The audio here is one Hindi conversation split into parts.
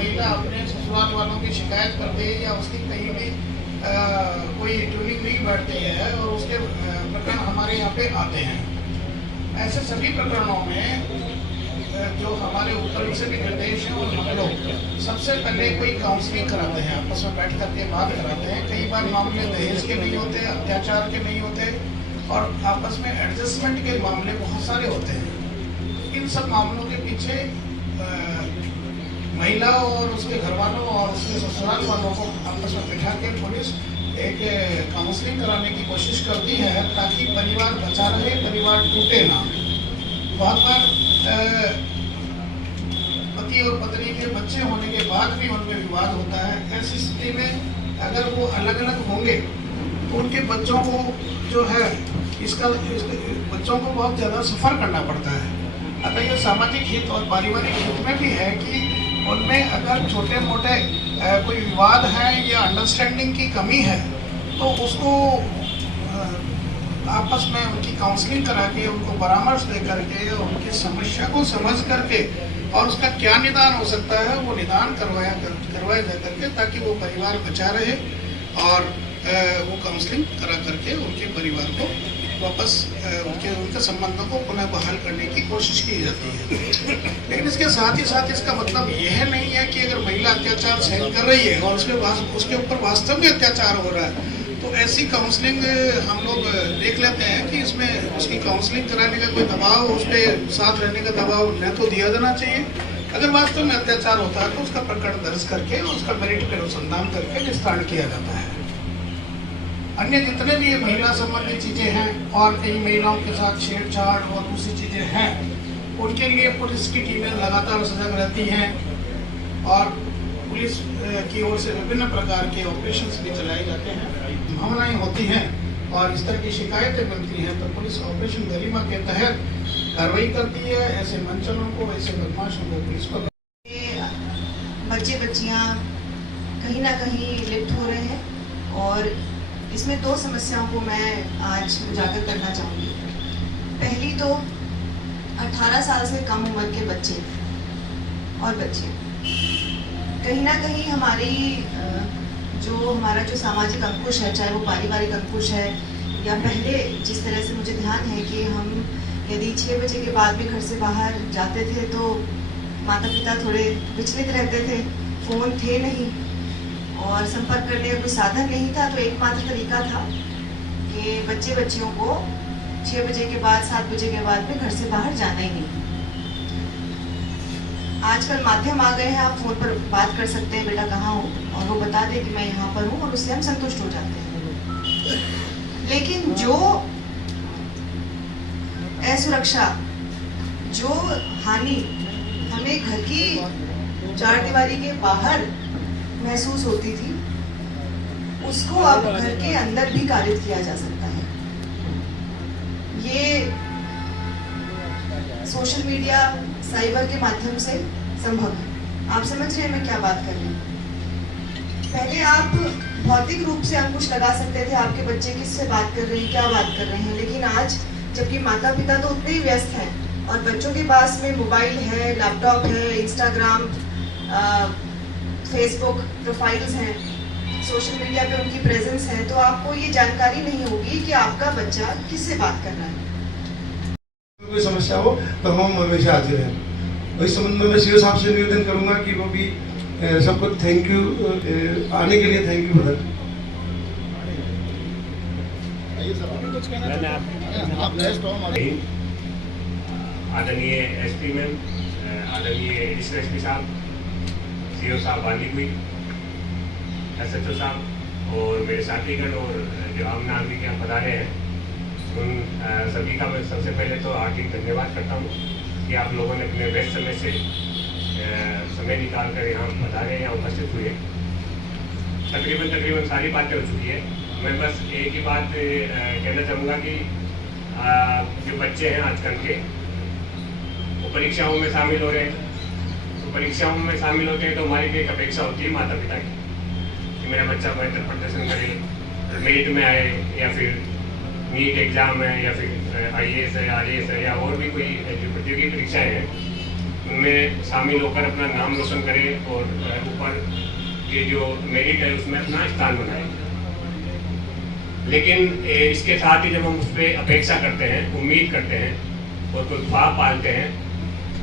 महिला अपने ससुराल वालों की शिकायत करती है या उसकी कहीं भी कोई ट्यूनिंग नहीं बैठती है और उसके प्रकरण हमारे यहाँ पे आते हैं। ऐसे सभी प्रकरणों में जो हमारे ऊपर से भी निर्देश हैं और हम लोग सबसे पहले कोई काउंसलिंग कराते हैं, आपस में बैठ करके बात कराते हैं। कई बार मामले दहेज के नहीं होते, अत्याचार के नहीं होते और आपस में एडजस्टमेंट के मामले बहुत सारे होते हैं। इन सब मामलों के पीछे महिला और उसके घर वालों और उसके ससुराल वालों को आपस में बिठा के पुलिस एक काउंसलिंग कराने की कोशिश करती है ताकि परिवार बचा रहे, परिवार टूटे ना। बहुत बार पति और पत्नी के बच्चे होने के बाद भी उनमें विवाद होता है। ऐसी स्थिति में अगर वो अलग अलग होंगे तो उनके बच्चों को जो है बच्चों को बहुत ज़्यादा सफ़र करना पड़ता है। अतः यह सामाजिक हित और पारिवारिक हित में भी है कि उनमें अगर छोटे मोटे कोई विवाद है या अंडरस्टैंडिंग की कमी है तो उसको आपस में उनकी काउंसलिंग करा के, उनको परामर्श दे करके, उनकी समस्या को समझ करके और उसका क्या निदान हो सकता है वो निदान करवाया जा करके, ताकि वो परिवार बचा रहे और वो काउंसलिंग करा करके उनके परिवार को वापस उनके संबंधों को पुनः बहाल करने की कोशिश की जाती है। लेकिन इसके साथ ही साथ इसका मतलब यह नहीं है कि अगर महिला अत्याचार सहन कर रही है और उसके ऊपर वास्तव में अत्याचार हो रहा है तो ऐसी काउंसलिंग हम लोग देख लेते हैं कि इसमें उसकी काउंसलिंग कराने का कोई दबाव, उस पर साथ रहने का दबाव न तो दिया जाना चाहिए। अगर वास्तव में अत्याचार होता है तो उसका प्रकरण दर्ज करके उसका मेरिट पर अनुसंधान करके निस्तारण किया जाता है। अन्य जितने भी महिला संबंधी चीज़ें हैं और कई महिलाओं के साथ छेड़छाड़ और दूसरी चीज़ें हैं, उनके लिए पुलिस की टीमें लगातार सजग रहती हैं और पुलिस की ओर से विभिन्न प्रकार के ऑपरेशंस भी चलाए जाते हैं। भावनाएं होती हैं और इस तरह की शिकायतें मिलती हैं तो पुलिस ऑपरेशन गरिमा के तहत कार्रवाई करती है। ऐसे मंचलों को, ऐसे बदमाशों को पुलिस को बच्चे बच्चियाँ कहीं ना कहीं लिप्त हो रहे हैं और इसमें दो समस्याओं को मैं आज उजागर करना चाहूँगी। पहली तो 18 साल से कम उम्र के बच्चे और बच्चे कहीं ना कहीं हमारा जो सामाजिक अंकुश है, चाहे वो पारिवारिक अंकुश है या पहले जिस तरह से मुझे ध्यान है कि हम यदि 6 बजे के बाद भी घर से बाहर जाते थे तो माता पिता थोड़े विचलित रहते थे, फ़ोन थे नहीं और संपर्क करने का कोई साधन नहीं था, तो एकमात्र तरीका था कि बच्चे बच्चियों को 6 बजे के बाद 7 बजे के बाद में घर से बाहर जाना ही नहीं। आजकल माध्यम आ गए हैं, आप फ़ोन पर बात कर सकते हैं, बेटा कहाँ हो, और वो बता दे कि मैं यहाँ पर हूँ और उससे हम संतुष्ट हो जाते हैं। लेकिन जो असुरक्षा, जो हानि हमें घर की चार दीवारी के बाहर महसूस होती थी, उसको अब घर के अंदर भी कारित किया जा सकता है। ये सोशल मीडिया, साइबर के माध्यम से संभव है। आप समझ रहे हैं मैं क्या बात कर रही हूँ? पहले आप भौतिक रूप से अंकुश लगा सकते थे, आपके बच्चे किससे बात कर रहे हैं, क्या बात कर रहे हैं, लेकिन आज जबकि माता पिता तो उतने ही व्यस्त हैं और बच्चों के पास में मोबाइल है, लैपटॉप है, इंस्टाग्राम, फेसबुक प्रोफाइल्स हैं, सोशल मीडिया पे उनकी प्रेजेंस है, तो आपको ये जानकारी नहीं होगी कि आपका बच्चा किससे बात कर रहा है। कोई समस्या हो तो हम हमेशा हाजिर हैं। इस संबंध में मैं सीओ साहब से निवेदन करूंगा कि वो भी सबको थैंक यू, आने के लिए थैंक यू ब्रदर। आदरणीय एसपी मैम, आदरणीय एडिशनल एसपी साहब, सीओ साहब वाली, एसएचओ साहब और मेरे साथीगण और जो आम नागरिक यहाँ पधारे हैं, उन सभी का मैं सबसे पहले तो हार्दिक धन्यवाद करता हूँ कि आप लोगों ने अपने व्यस्त समय से समय निकाल कर यहाँ पधारे, यहाँ उपस्थित हुए। तकरीबन सारी बातें हो चुकी है। मैं बस एक ही बात कहना चाहूँगा कि जो बच्चे हैं आजकल के, वो परीक्षाओं में शामिल हो रहे हैं। तो परीक्षाओं में शामिल होते हैं तो हमारी भी एक अपेक्षा होती है माता पिता की कि मेरा बच्चा बेहतर प्रदर्शन करे, मेरिट में आए, या फिर नीट एग्ज़ाम है, या फिर IAS है, RAS है, या और भी कोई जो प्रतियोगी परीक्षाएँ हैं, उनमें शामिल होकर अपना नाम रोशन करें और ऊपर ये जो मेरिट है उसमें अपना स्थान बनाए। लेकिन इसके साथ ही जब हम उस पर अपेक्षा करते हैं, उम्मीद करते हैं और कोई ख्वाब पालते हैं,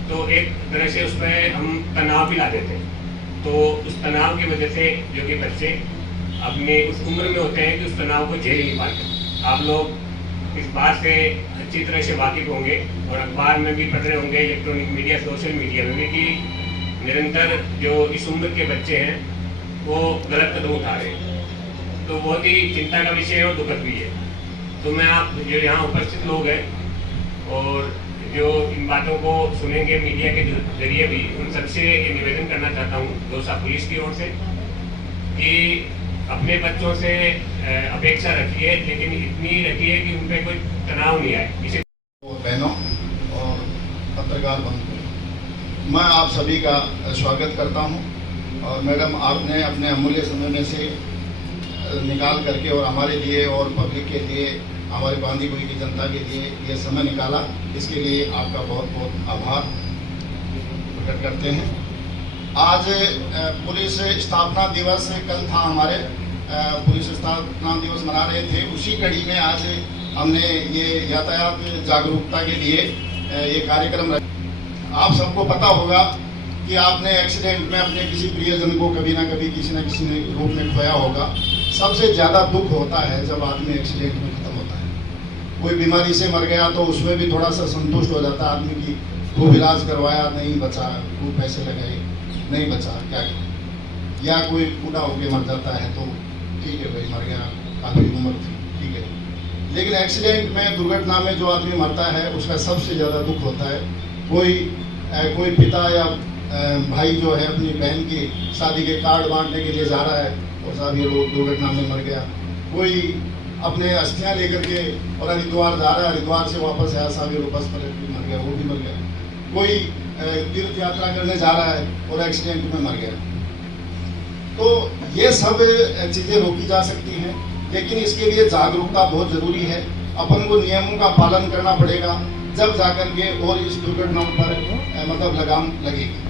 तो एक तरह से उस पर हम तनाव भी ला देते हैं। तो उस तनाव की वजह से जो कि बच्चे अपने उस उम्र में होते हैं कि उस तनाव को झेल नहीं पाते। आप लोग इस बात से अच्छी तरह से वाकिफ होंगे और अखबार में भी पढ़ रहे होंगे, इलेक्ट्रॉनिक मीडिया, सोशल मीडिया में भी, कि निरंतर जो इस उम्र के बच्चे हैं वो गलत कदम उठा रहे हैं। तो बहुत ही चिंता का विषय है और दुखद भी है। तो मैं आप जो यहाँ उपस्थित लोग हैं और जो इन बातों को सुनेंगे मीडिया के जरिए भी, उन सबसे निवेदन करना चाहता हूँ दो पुलिस की ओर से कि अपने बच्चों से अपेक्षा रखिए, लेकिन इतनी रखिए कि उन पर कोई तनाव नहीं आए। इसे बहनों और पत्रकार बंधुओं, मैं आप सभी का स्वागत करता हूं। और मैडम, आपने अपने अमूल्य समय में से निकाल करके और हमारे लिए और पब्लिक के लिए, हमारे बांदीकुई की जनता के लिए ये समय निकाला, इसके लिए आपका बहुत बहुत आभार प्रकट करते हैं। आज पुलिस स्थापना दिवस कल था, हमारे पुलिस स्थापना दिवस मना रहे थे। उसी कड़ी में आज हमने ये यातायात जागरूकता के लिए ये कार्यक्रम रखा। आप सबको पता होगा कि आपने एक्सीडेंट में अपने किसी प्रियजन को कभी ना कभी किसी न किसी रूप में खोया होगा। सबसे ज़्यादा दुख होता है जब आदमी एक्सीडेंट में खत्म होता है। कोई बीमारी से मर गया तो उसमें भी थोड़ा सा संतुष्ट हो जाता है आदमी की, खूब इलाज करवाया, नहीं बचा, खूब पैसे लगाए, नहीं बचा, क्या करें। या कोई बूढ़ा होकर मर जाता है तो ठीक है भाई, मर गया, काफ़ी उम्र थी, ठीक है। लेकिन एक्सीडेंट में, दुर्घटना में जो आदमी मरता है उसका सबसे ज़्यादा दुख होता है। कोई पिता या भाई जो है अपनी बहन की शादी के कार्ड बांटने के लिए जा रहा है और साहब ये लोग दुर्घटना में मर गया। कोई अपने अस्थियाँ लेकर के और हरिद्वार जा रहा है, हरिद्वार से वापस आया, साहब ये बस पलट के मर गया, वो भी मर गया। कोई तीर्थ यात्रा करने जा रहा है और एक्सीडेंट में मर गया। तो ये सब चीज़ें रोकी जा सकती हैं, लेकिन इसके लिए जागरूकता बहुत ज़रूरी है। अपन को नियमों का पालन करना पड़ेगा, जब जाकर के और इस दुर्घटनाओं पर मतलब लगाम लगेगी।